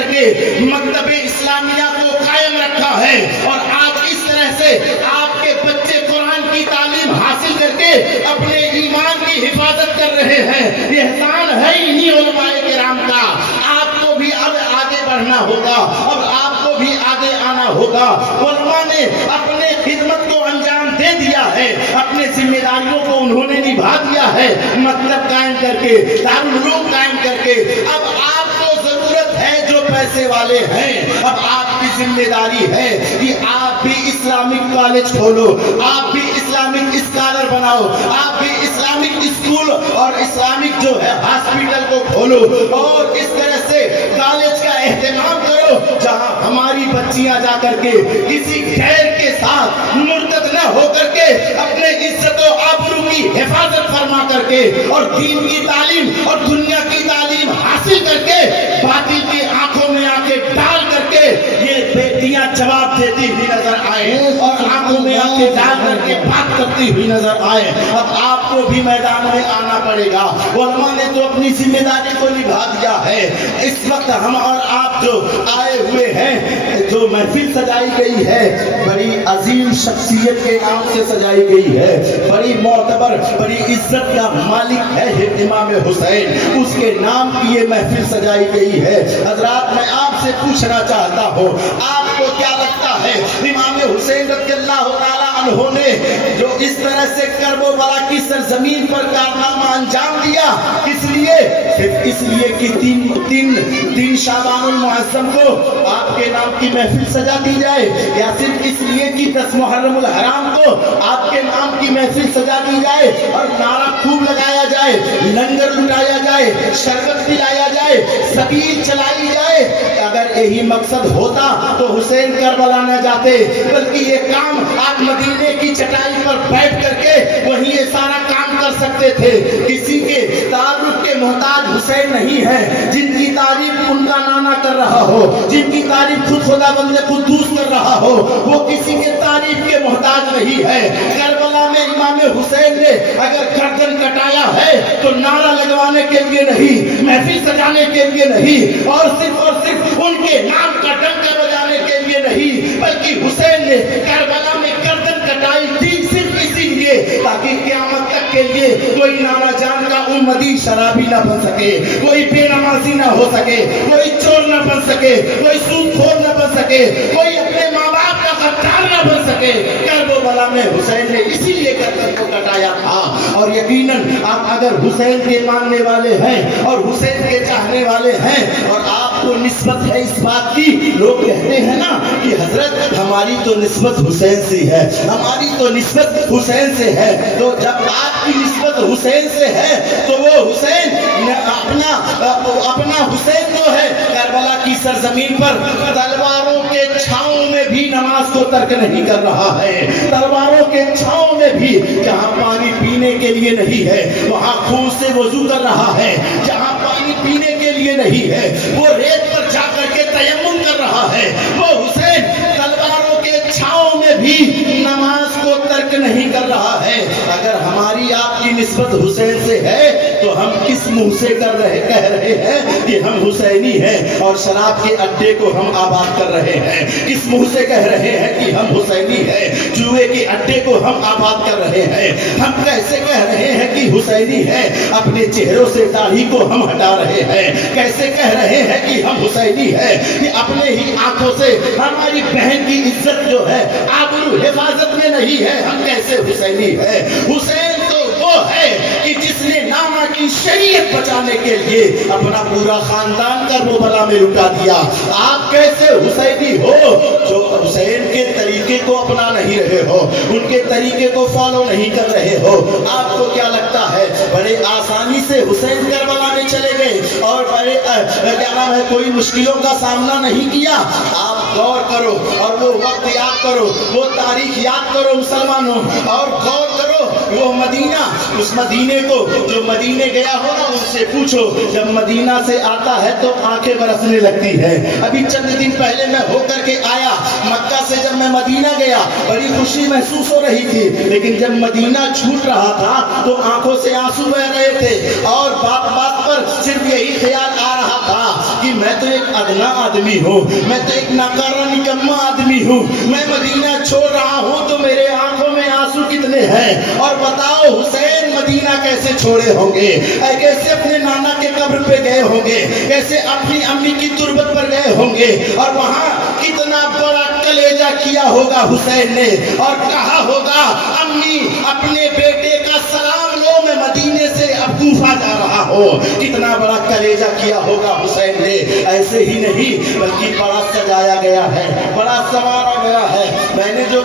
کر کے مکتب اسلامیہ کو قائم رکھا ہے، اور آج اس طرح سے آپ کے بچے قرآن کی تعلیم حاصل کر کے اپنے ایمان کی حفاظت کر رہے ہیں۔ یہ احسان ہے ہی نہیں علماء کرام کا۔ آپ کو بھی اب آگے بڑھنا ہوگا، اب آپ کو بھی آگے آنا ہوگا۔ علماء نے اپنے خدمت کو انجام دے دیا ہے، اپنے ذمہ داریوں کو انہوں نے نبھا دیا ہے، مطلب قائم کر کے، دارالعلوم قائم کر کے۔ اب آپ کو ضرورت ہے جو پیسے والے ہیں، اب آپ کی ذمہ داری ہے کہ آپ بھی اسلامک کالج کھولو، آپ بھی اسلامک اسکالر بناؤ، آپ بھی اسلامک اسکول اور اسلامک جو ہے ہاسپٹل کو کھولو، اور اس طرح سے کالج کا اہتمام کرو جہاں ہماری بچیاں جا کر کے کسی غیر کے ساتھ مرتد نہ ہو کر کے اپنے عزت و آبرو کی حفاظت فرما کر کے اور دین کی تعلیم اور دنیا کی تعلیم حاصل کر کے باطل کی آنکھوں میں آنکھیں ڈال کر کے یہ بیٹیاں جواب دیتی ہوئی نظر آئے اور آنکھوں میں آنکھیں ڈال کر کے بات کرتی ہوئی نظر آئے۔ اب آپ کو بھی میدان میں آنا پڑے گا۔ علماء نے تو اپنی ذمہ داری کو نبھا دیا ہے۔ اس وقت ہم اور آپ جو آئے ہوئے ہیں، جو محفل سجائی گئی ہے بڑی عظیم شخصیت کے نام سے سجائی گئی ہے، بڑی معتبر بڑی عزت کا مالک ہے امام حسین، اس کے نام کی یہ محفل سجائی گئی ہے۔ حضرات میں آپ سے پوچھنا چاہتا ہوں، آپ کو کیا لگتا ہے امام حسین رضی اللہ تعالیٰ عنہ نے جو اس طرح سے کرب و بلا کی سرزمین پر کارنامہ انجام دیا، کس لیے؟ صرف اس لیے کہ تین شعبان المعظم کو آپ کے نام کی محفل سجا دی جائے، یا صرف اس لیے کہ 10 محرم الحرام کو آپ کے نام کی محفل سجا دی جائے اور نعرہ خوب لگایا جائے، لنگر لٹایا جائے، شربت پلایا جائے، سبیل چلائی جائے؟ اگر یہی مقصد ہوتا تو حسین کربلا نہ جاتے، بلکہ یہ کام آپ مدینے کی چٹائی پر بیٹھ کر کے وہیں یہ سارا کام کر سکتے تھے۔ کسی کے تعارف کے محتاج حسین نہیں ہے، جن کی تعریف ان کا نانا کر رہا ہو، جن کی تعریف خود خدا بند قدوس کر رہا ہو، وہ کسی کے تعریف کے محتاج نہیں ہے۔ کربلا میں امام حسین نے اگر گردن کٹایا ہے تو نعرہ لگوانے کے لیے نہیں، محفل سجانے کے لیے نہیں، اور صرف ان کے نام کا ڈنکا بجانے کے لیے نہیں، بلکہ حسین نے کربلا میں گردن کٹائی تھی صرف اسی لیے تاکہ قیامت تک کے لیے کوئی نانا جان کا امتی شرابی نہ بن سکے، کوئی بے نمازی نہ ہو سکے، کوئی چور نہ بن سکے، کوئی سود خور نہ بن سکے، کوئی اپنے ماں باپ کا غدار نہ بن سکے۔ کربلا میں حسین نے اسی لیے گردن کو کٹایا تھا۔ اور یقیناً آپ اگر حسین کے ماننے والے ہیں اور حسین کے چاہنے والے ہیں اور آپ کو نسبت ہے اس بات کی، لوگ کہتے ہیں نا کہ حضرت ہماری تو نسبت حسین سے ہے، ہماری تو نسبت حسین سے ہے، تو جب آپ کی نسبت حسین سے ہے تو وہ حسین اپنا حسین جو ہے کربلا کی سرزمین پر تلواروں کے چھاؤں میں بھی نماز کو ترک نہیں کر رہا ہے، تلواروں کے چھاؤں میں بھی جہاں پانی پینے کے لیے نہیں ہے وہاں خون سے وضو کر رہا ہے، جہاں پانی پینے کے لیے نہیں ہے وہ ریت پر جا کر کے تیمم کر رہا ہے۔ وہ حسین تلواروں کے چھاؤں میں بھی نماز کو ترک نہیں کر رہا ہے۔ اگر ہماری آپ کی نسبت حسین سے ہے تو ہم کس منہ سے کہہ رہے ہیں کہ ہم حسینی ہیں اور شراب کے اڈے کو ہم آباد کر رہے ہیں؟ کس منہ سے کہہ رہے ہیں کہ ہم حسینی ہیں؟ جوئے کے اڈے کو ہم آباد کر رہے ہیں۔ ہم کیسے کہہ رہے ہیں کہ حسینی ہیں؟ اپنے چہروں سے داڑھی کو ہم ہٹا رہے ہیں۔ کیسے کہہ رہے ہیں کہ ہم حسینی ہیں کہ اپنے ہی آنکھوں سے ہماری بہن کی عزت جو ہے آبرو حفاظت میں نہیں ہے؟ ہم کیسے حسینی ہے؟ حسین تو وہ ہے کہ جس نے نامہ کی شریعت بچانے کے لیے اپنا پورا خاندان کربلا میں لٹا دیا۔ آپ کیسے حسینی ہو جو حسین کے طریقے کو اپنا نہیں رہے ہو، ان کے طریقے کو فالو نہیں کر رہے ہو؟ آپ کو کیا لگتا ہے بڑے آسانی سے حسین کربلا میں چلے گئے اور بڑے کیا نام ہے کوئی مشکلوں کا سامنا نہیں کیا؟ آپ غور کرو اور وہ وقت یاد کرو، وہ تاریخ یاد کرو مسلمانوں، اور غور کرو وہ مدینہ، اس مدینے کو جو مدینے گیا ہو نا ان سے پوچھو، جب مدینہ سے آتا ہے تو آنکھیں برسنے لگتی ہے۔ ابھی چند دن پہلے میں ہو کر کے آیا مکہ سے، جب میں مدینہ گیا بڑی خوشی محسوس ہو رہی تھی، لیکن جب مدینہ چھوٹ رہا تھا تو آنکھوں سے آنسو بہ رہے تھے اور بات بات پر صرف یہی خیال آ رہا تھا کہ میں تو ایک ادنا آدمی ہوں, میں تو ایک ناکارہ نکما آدمی ہوں, میں مدینہ چھوڑ رہا ہوں تو میرے آنکھوں میں آنسو کتنے ہیں, اور بتاؤ حسین مدینہ کیسے چھوڑے ہوں گے, کیسے اپنے نانا کے قبر پہ گئے ہوں گے, کیسے اپنی امی کی تربت پر گئے ہوں گے, اور وہاں کتنا بڑا کلیجہ کیا ہوگا حسین نے, اور کہا ہوگا امی اپنے بیٹے کا سلام لو, میں مدینے سے اب کوفہ جا رہا ہوں. کتنا بڑا کلیجہ کیا ہوگا حسین نے. ایسے ہی نہیں بلکہ بڑا سجایا گیا ہے, بڑا سنوارا گیا ہے. میں نے جو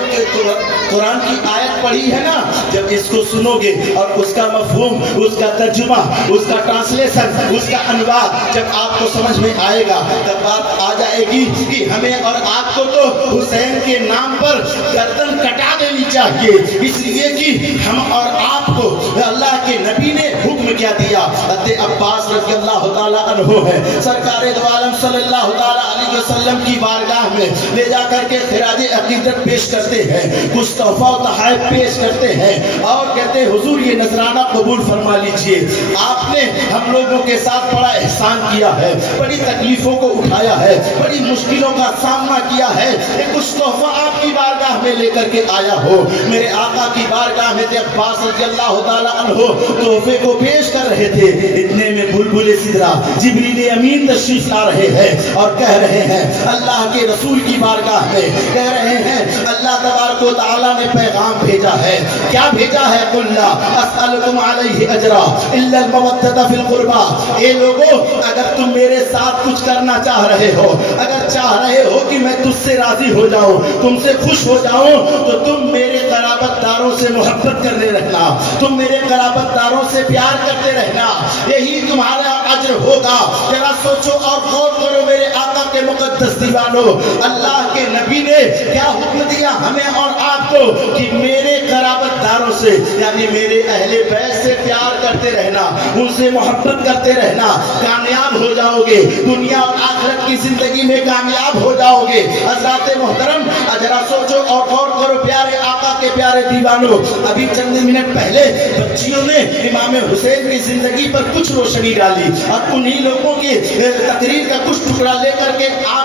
قرآن کی آیت پڑھی ہے نا, جب اس کو سنو گے اور اس کا مفہوم, اس کا ترجمہ, اس کا ٹرانسلیشن, اس کا انواع جب آپ کو سمجھ میں آئے گا, تب بات آ جائے گی کہ ہمیں اور آپ کو تو حسین کے نام پر گردن کٹا دینی چاہیے, اس لیے کہ ہم اور آپ کو اللہ کے نبی نے حکم کیا دیا. حضرت عباس رضی اللہ تعالیٰ عنہ ہے, سرکار دو عالم صلی اللہ تعالیٰ علیہ وسلم کی بارگاہ میں لے جا کر کے خراج عقیدت پیش کرتے ہیں, کچھ تحفہ و تحائف پیش کرتے ہیں, اور کہتے ہیں حضور یہ نذرانہ قبول فرما لیجئے, آپ نے ہم لوگوں کے ساتھ بڑا احسان کیا ہے, بڑی تکلیفوں کو اٹھایا ہے, بڑی مشکلوں کا سامنا کیا ہے, کچھ تحفہ آپ کی بارگاہ میں لے کر کے آیا ہو. میرے آقا کی بارگاہ میں عباس رضی اللہ تعالیٰ عنہ تحفے کو پیش کر رہے تھے, اتنے میں بلبل سدرا جبریل امین تشریف لا رہے ہیں اور کہہ رہے ہیں اللہ کے رسول کی بارگاہ میں, کہہ رہے ہیں اللہ تبارک و تعالیٰ نے پیغام بھیجا ہے. کیا بھیجا ہے؟ قل لا اسألکم علیہ اجرا الا المودۃ فی القربى. اے لوگو اگر تم میرے ساتھ کچھ کرنا چاہ رہے ہو, اگر چاہ رہے ہو کہ میں تجھ سے راضی ہو جاؤں, تم سے خوش ہو جاؤں, تو تم میرے قرابت داروں سے محبت کرنے رہنا, تم میرے قرابت داروں سے پیار کرتے رہنا, یہی تمہارا اجر ہوگا. ذرا سوچو اور غور کرو میرے آقا کے مقدس دیوانوں, اللہ کے نبی نے کیا حکم دیا ہمیں اور آپ کو کہ میرے قرابت داروں سے یعنی میرے اہل بیت سے پیار کرتے رہنا, ان سے محبت کرتے رہنا, کامیاب ہو جاؤ گے, دنیا اور آخرت کی زندگی میں کامیاب ہو جاؤ گے. حضرات محترم ذرا سوچو اور غور کرو پیارے آقا کے پیارے دیوانوں, ابھی چند منٹ پہلے بچیوں نے امام حسین کی زندگی پر کچھ روشنی ڈالی, اور انہی لوگوں کی تقریر کا کچھ ٹکڑا لے کر کے آپ